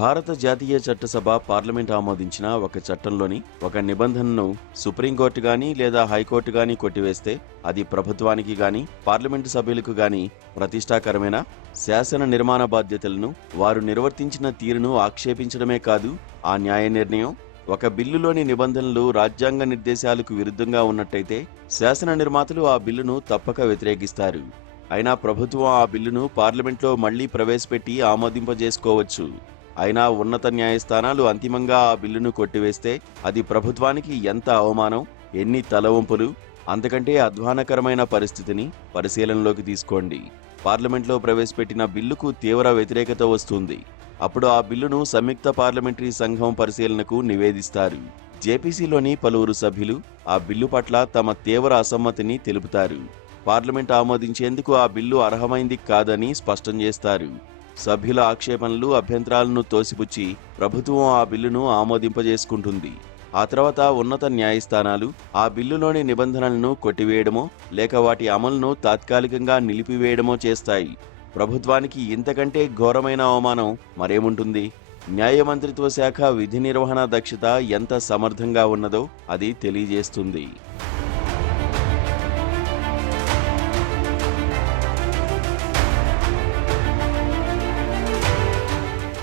భారత జాతీయ చట్టసభ పార్లమెంట్ ఆమోదించిన ఒక చట్టంలోని ఒక నిబంధనను సుప్రీంకోర్టు గాని లేదా హైకోర్టు గాని కొట్టివేస్తే అది ప్రభుత్వానికి గాని పార్లమెంటు సభ్యులకు గాని ప్రతిష్టాకరమైన శాసన నిర్మాణ బాధ్యతలను వారు నిర్వర్తించిన తీరును ఆక్షేపించడమే కాదు, ఆ న్యాయ నిర్ణయం ఒక బిల్లులోని నిబంధనలు రాజ్యాంగ నిర్దేశాలకు విరుద్ధంగా ఉన్నట్టయితే శాసన నిర్మాతలు ఆ బిల్లును తప్పక వ్యతిరేకిస్తారు. అయినా ప్రభుత్వం ఆ బిల్లును పార్లమెంట్లో మళ్లీ ప్రవేశపెట్టి ఆమోదింపజేసుకోవచ్చు. అయినా ఉన్నత న్యాయస్థానాలు అంతిమంగా ఆ బిల్లును కొట్టివేస్తే అది ప్రభుత్వానికి ఎంత అవమానం, ఎన్ని తలవంపులు. అంతకంటే అధ్వానకరమైన పరిస్థితిని పరిశీలనలోకి తీసుకోండి. పార్లమెంట్లో ప్రవేశపెట్టిన బిల్లుకు తీవ్ర వ్యతిరేకత వస్తుంది. అప్పుడు ఆ బిల్లును సంయుక్త పార్లమెంటరీ సంఘం పరిశీలనకు నివేదిస్తారు. జేపీసీలోని పలువురు సభ్యులు ఆ బిల్లు పట్ల తమ తీవ్ర అసమ్మతిని తెలుపుతారు. పార్లమెంట్ ఆమోదించేందుకు ఆ బిల్లు అర్హమైంది కాదని స్పష్టం చేస్తారు. సభ్యుల ఆక్షేపణలు, అభ్యంతరాలను తోసిపుచ్చి ప్రభుత్వం ఆ బిల్లును ఆమోదింపజేసుకుంటుంది. ఆ తర్వాత ఉన్నత న్యాయస్థానాలు ఆ బిల్లులోని నిబంధనలను కొట్టివేయడమో లేక వాటి అమలును తాత్కాలికంగా నిలిపివేయడమో చేస్తాయి. ప్రభుత్వానికి ఇంతకంటే ఘోరమైన అవమానం మరేముంటుంది? న్యాయ మంత్రిత్వ శాఖ విధి నిర్వహణ దక్షత ఎంత సమర్థంగా ఉన్నదో అది తెలియజేస్తుంది.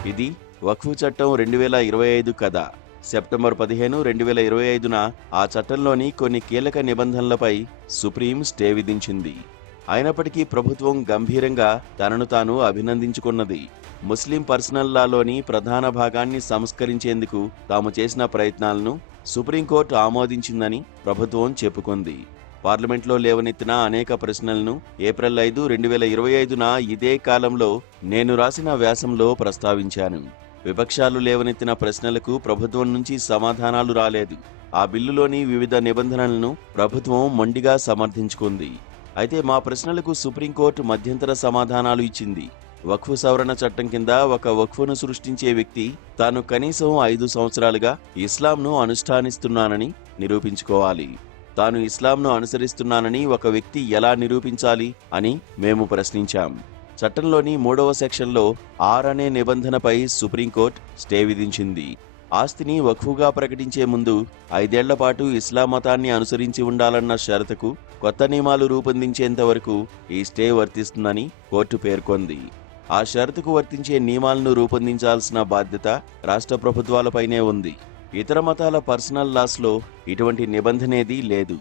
ఇది వక్ఫ్ చట్టం 2025 కథ. సెప్టెంబర్ 15, 2025న ఆ చట్టంలోని కొన్ని కీలక నిబంధనలపై సుప్రీం స్టే విధించింది. అయినప్పటికీ ప్రభుత్వం గంభీరంగా తనను తాను అభినందించుకున్నది. ముస్లిం పర్సనల్ లాలోని ప్రధాన భాగాన్ని సంస్కరించేందుకు తాము చేసిన ప్రయత్నాలను సుప్రీంకోర్టు ఆమోదించిందని ప్రభుత్వం చెప్పుకుంది. పార్లమెంట్లో లేవనెత్తిన అనేక ప్రశ్నలను ఏప్రిల్ 5, 2025న ఇదే కాలంలో నేను రాసిన వ్యాసంలో ప్రస్తావించాను. విపక్షాలు లేవనెత్తిన ప్రశ్నలకు ప్రభుత్వం నుంచి సమాధానాలు రాలేదు. ఆ బిల్లులోని వివిధ నిబంధనలను ప్రభుత్వం మొండిగా సమర్థించుకుంది. అయితే మా ప్రశ్నలకు సుప్రీంకోర్టు మధ్యంతర సమాధానాలు ఇచ్చింది. వక్ఫ్ సవరణ చట్టం కింద ఒక వక్ఫ్ను సృష్టించే వ్యక్తి తాను కనీసం 5 సంవత్సరాలుగా ఇస్లాంను అనుష్ఠానిస్తున్నానని నిరూపించుకోవాలి. తాను ఇస్లాంను అనుసరిస్తున్నానని ఒక వ్యక్తి ఎలా నిరూపించాలి అని మేము ప్రశ్నించాం. చట్టంలోని 3వ సెక్షన్లో 6 అనే నిబంధనపై సుప్రీంకోర్టు స్టే విధించింది. ఆస్తిని వక్ఫుగా ప్రకటించే ముందు 5 ఏళ్ల పాటు ఇస్లాం మతాన్ని అనుసరించి ఉండాలన్న షరతుకు కొత్త నియమాలు రూపొందించేంత వరకు ఈ స్టే వర్తిస్తుందని కోర్టు పేర్కొంది. ఆ షరతుకు వర్తించే నియమాలను రూపొందించాల్సిన బాధ్యత రాష్ట్ర ప్రభుత్వాలపైనే ఉంది. ఇతర మతాల పర్సనల్ లాస్లో ఇటువంటి నిబంధనేదీ లేదు.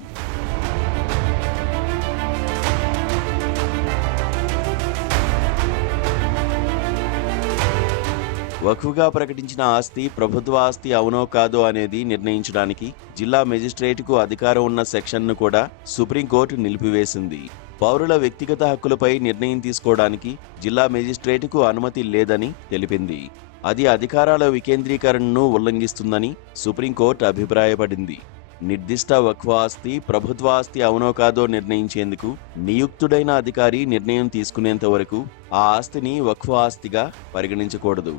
వక్ఫ్గా ప్రకటించిన ఆస్తి ప్రభుత్వ ఆస్తి అవునో కాదో అనేది నిర్ణయించడానికి జిల్లా మెజిస్ట్రేటుకు అధికారం ఉన్న సెక్షన్ను కూడా సుప్రీంకోర్టు నిలిపివేసింది. పౌరుల వ్యక్తిగత హక్కులపై నిర్ణయం తీసుకోవడానికి జిల్లా మెజిస్ట్రేటుకు అనుమతి లేదని తెలిపింది. అది అధికారాల వికేంద్రీకరణను ఉల్లంఘిస్తుందని సుప్రీంకోర్టు అభిప్రాయపడింది. నిర్దిష్ట వక్ఫ్ ఆస్తి ప్రభుత్వ ఆస్తి అవునో కాదో నిర్ణయించేందుకు నియుక్తుడైన అధికారి నిర్ణయం తీసుకునేంత వరకు ఆ ఆస్తిని వక్ఫ్ ఆస్తిగా పరిగణించకూడదు.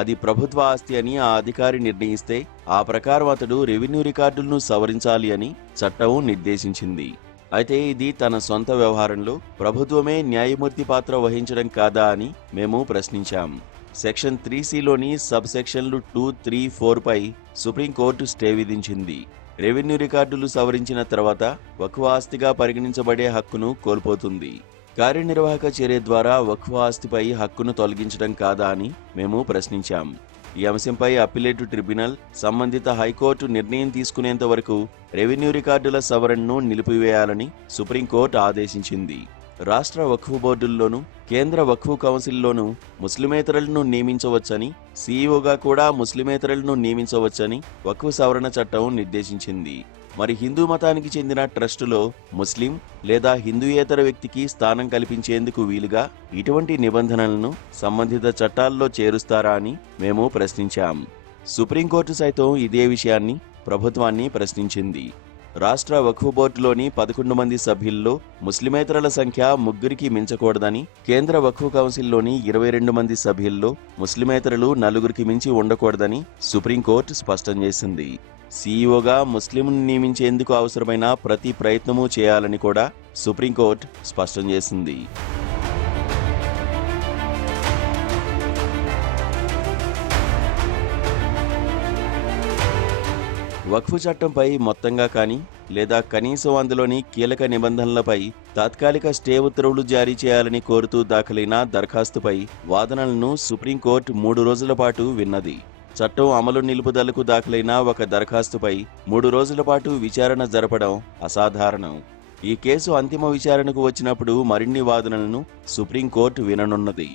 అది ప్రభుత్వ ఆస్తి అని ఆ అధికారి నిర్ణయిస్తే ఆ ప్రకారం అతడు రెవెన్యూ రికార్డులను సవరించాలి అని చట్టం నిర్దేశించింది. అయితే ఇది తన సొంత వ్యవహారంలో ప్రభుత్వమే న్యాయమూర్తి పాత్ర వహించడం కాదా అని మేము ప్రశ్నించాం. సెక్షన్ 3Cలోని సబ్ సెక్షన్లు 2, 3, 4పై సుప్రీంకోర్టు స్టే విధించింది. రెవెన్యూ రికార్డులు సవరించిన తర్వాత వక్ఫ్ ఆస్తిగా పరిగణించబడే హక్కును కోల్పోతుంది. కార్యనిర్వాహక చర్య ద్వారా వక్ఫ్ ఆస్తిపై హక్కును తొలగించడం కాదా అని మేము ప్రశ్నించాం. ఈ అంశంపై అప్పీలేటు ట్రిబ్యునల్ సంబంధిత హైకోర్టు నిర్ణయం తీసుకునేంత వరకు రెవెన్యూ రికార్డుల సవరణను నిలిపివేయాలని సుప్రీంకోర్టు ఆదేశించింది. రాష్ట్ర వక్ఫ్ బోర్డుల్లోనూ కేంద్ర వక్ఫ్ కౌన్సిల్లోనూ ముస్లిమేతరులను నియమించవచ్చని, సీఈఓగా కూడా ముస్లిమేతరులను నియమించవచ్చని వక్ఫ్ సవరణ చట్టం నిర్దేశించింది. మరి హిందూ మతానికి చెందిన ట్రస్టులో ముస్లిం లేదా హిందూయేతర వ్యక్తికి స్థానం కల్పించేందుకు వీలుగా ఇటువంటి నిబంధనలను సంబంధిత చట్టాల్లో చేరుస్తారా అని మేము ప్రశ్నించాం. సుప్రీంకోర్టు సైతం ఇదే విషయాన్ని ప్రభుత్వాన్ని ప్రశ్నించింది. రాష్ట్ర వక్ఫ్ బోర్డులోని 11 మంది సభ్యుల్లో ముస్లిమేతరుల సంఖ్య 3కి మించకూడదని, కేంద్ర వక్ఫ్ కౌన్సిల్లోని 22 మంది సభ్యుల్లో ముస్లిమేతరులు 4కి మించి ఉండకూడదని సుప్రీంకోర్టు స్పష్టం చేసింది. సీఈఓగా ముస్లింను నియమించేందుకు అవసరమైన ప్రతి ప్రయత్నమూ చేయాలని కూడా సుప్రీంకోర్టు స్పష్టం చేసింది. వక్ఫ్ చట్టంపై మొత్తంగా కానీ లేదా కనీసం అందులోని కీలక నిబంధనలపై తాత్కాలిక స్టే ఉత్తర్వులు జారీ చేయాలని కోరుతూ దాఖలైన దరఖాస్తుపై వాదనలను సుప్రీంకోర్టు 3 రోజుల పాటు విన్నది. చట్టం అమలు నిలుపుదలకు దాఖలైన ఒక దరఖాస్తుపై 3 రోజుల పాటు విచారణ జరపడం అసాధారణం. ఈ కేసు అంతిమ విచారణకు వచ్చినప్పుడు మరిన్ని వాదనలను సుప్రీంకోర్టు విననున్నది.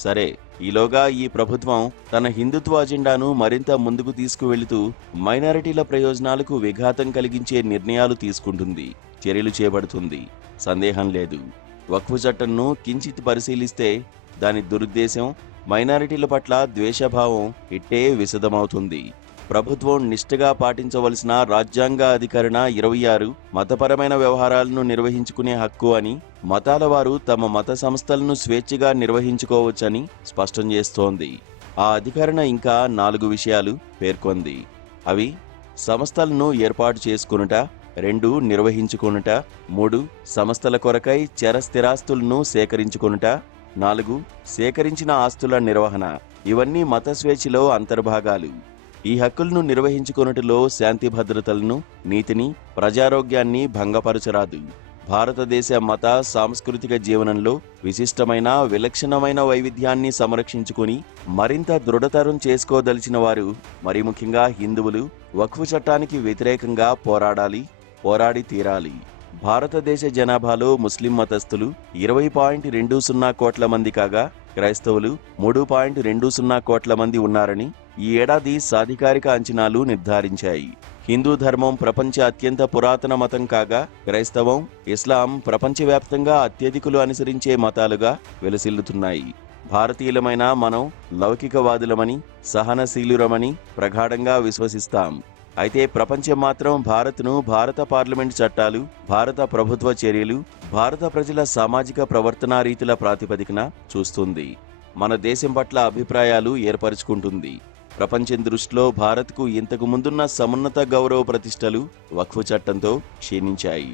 సరే, ఈలోగా ఈ ప్రభుత్వం తన హిందుత్వ అజెండాను మరింత ముందుకు తీసుకువెళుతూ మైనారిటీల ప్రయోజనాలకు విఘాతం కలిగించే నిర్ణయాలు తీసుకుంటుంది, చర్యలు చేపడుతుంది. సందేహం లేదు. వక్ఫ్ చట్టంను కించిత్ పరిశీలిస్తే దాని దురుద్దేశం, మైనారిటీల పట్ల ద్వేషభావం ఇట్టే విశదమవుతుంది. ప్రభుత్వం నిష్ఠగా పాటించవలసిన రాజ్యాంగ అధికరణ 26 మతపరమైన వ్యవహారాలను నిర్వహించుకునే హక్కు అని, మతాల వారు తమ మత సంస్థలను స్వేచ్ఛగా నిర్వహించుకోవచ్చని స్పష్టం చేస్తోంది. ఆ అధికరణ ఇంకా 4 విషయాలు పేర్కొంది. అవి: సంస్థలను ఏర్పాటు చేసుకొనుట, 2 నిర్వహించుకొనుట, 3 సంస్థల కొరకై చర స్థిరాస్తులను సేకరించుకొనుట, 4 సేకరించిన ఆస్తుల నిర్వహణ. ఇవన్నీ మత స్వేచ్ఛలో అంతర్భాగాలు. ఈ హక్కులను నిర్వహించుకొనుటలో శాంతి భద్రతలను, నీతిని, ప్రజారోగ్యాన్ని భంగపరచరాదు. భారతదేశ మత సాంస్కృతిక జీవనంలో విశిష్టమైన విలక్షణమైన వైవిధ్యాన్ని సంరక్షించుకుని మరింత దృఢతరం చేసుకోదలిచిన వారు, మరి ముఖ్యంగా హిందువులు, వక్ఫ్ చట్టానికి వ్యతిరేకంగా పోరాడి తీరాలి. భారతదేశ జనాభాలో ముస్లిం మతస్థులు 20.20 కోట్ల మంది కాగా, క్రైస్తవులు 3.20 కోట్ల మంది ఉన్నారని ఈ ఏడాది సాధికారిక అంచనాలు నిర్ధారించాయి. హిందూ ధర్మం ప్రపంచ అత్యంత పురాతన మతం కాగా, క్రైస్తవం, ఇస్లాం ప్రపంచవ్యాప్తంగా అత్యధికులు అనుసరించే మతాలుగా వెలసిల్లుతున్నాయి. భారతీయులమైన మనం లౌకికవాదులమని, సహనశీలురమని ప్రగాఢంగా విశ్వసిస్తాం. అయితే ప్రపంచం మాత్రం భారత్ను భారత పార్లమెంటు చట్టాలు, భారత ప్రభుత్వ చర్యలు, భారత ప్రజల సామాజిక ప్రవర్తనా రీతుల ప్రాతిపదికన చూస్తుంది. మన దేశం పట్ల అభిప్రాయాలు ఏర్పరచుకుంటుంది. ప్రపంచం దృష్టిలో భారత్కు ఇంతకు ముందున్న సమున్నత గౌరవ ప్రతిష్టలు వక్ఫ్ చట్టంతో క్షీణించాయి.